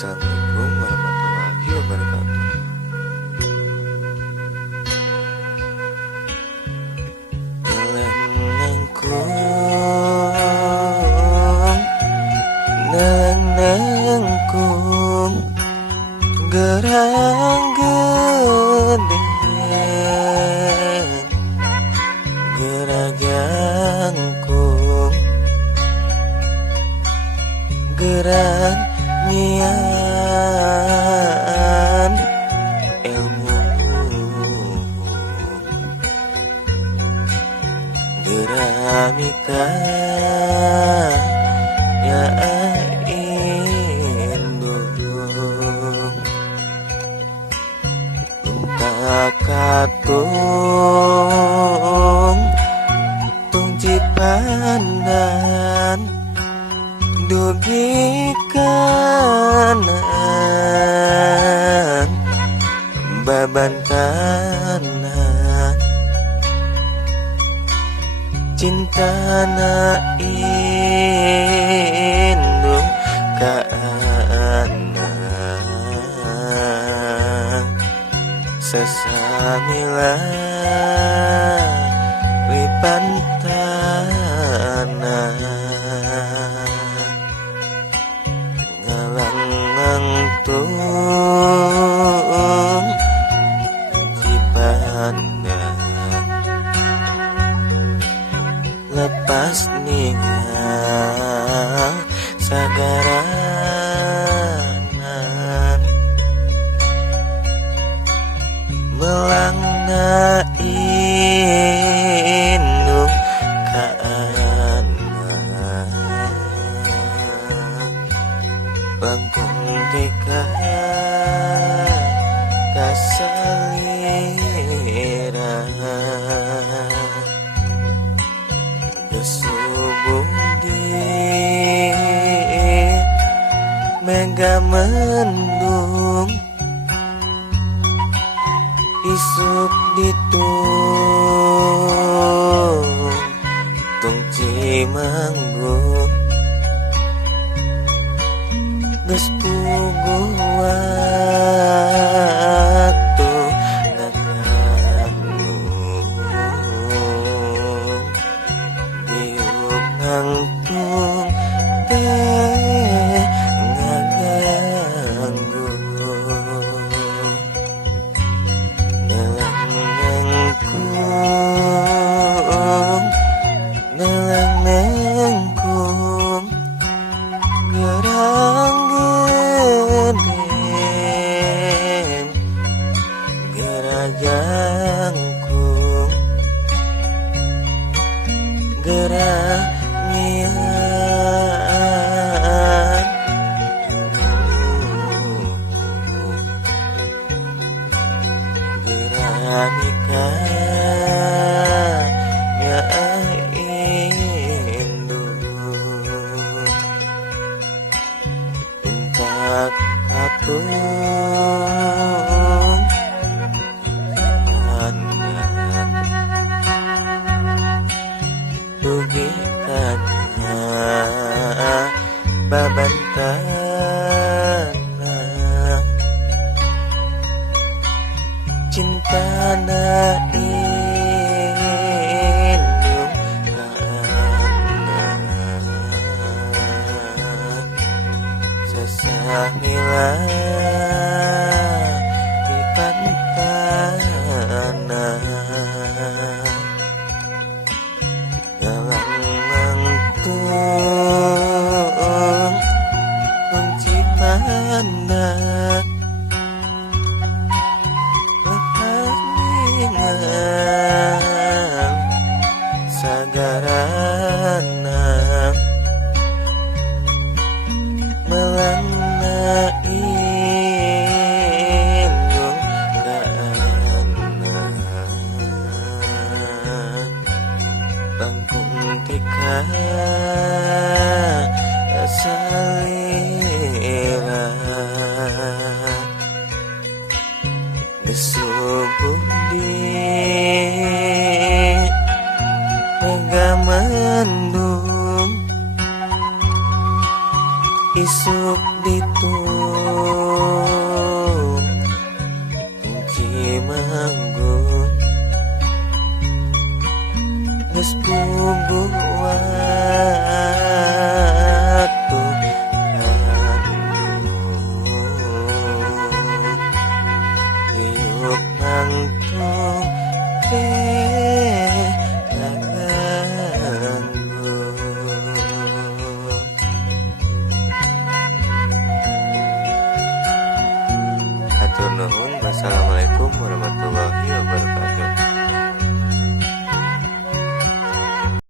Assalamualaikum warahmatullahi wabarakatuh. Neleng-nengkung gerang gedeng geragangkung geran nyian ilmu geramika ya indung unta katung tungci pandan dugi kanan babantanan cinta na indung kaana sesamila ripantana ngalang-ngangtung cipandang lepas ninggal sagaranan melangna indung kaana langkung tika kasalira gesubung di mega mendung isuk ditung tung cimanggung geus puguh waktu ngaganggung diuk nangtung teh ngaganggung neleng-nengkung neleng-nengkung gerang gedeng geragangkung gerah nyian geramika ya indung unta katung pandang dugi kana babantana cinta na indung kaana sesamila dipantana ngalang-ngangtung kunci pandang lepas ninggal sagarana melangna indung kaana langkung tika salira tunggu waktu hiup nangtung Hatur nuhun. Wassalamualaikum warahmatullahi wabarakatuh.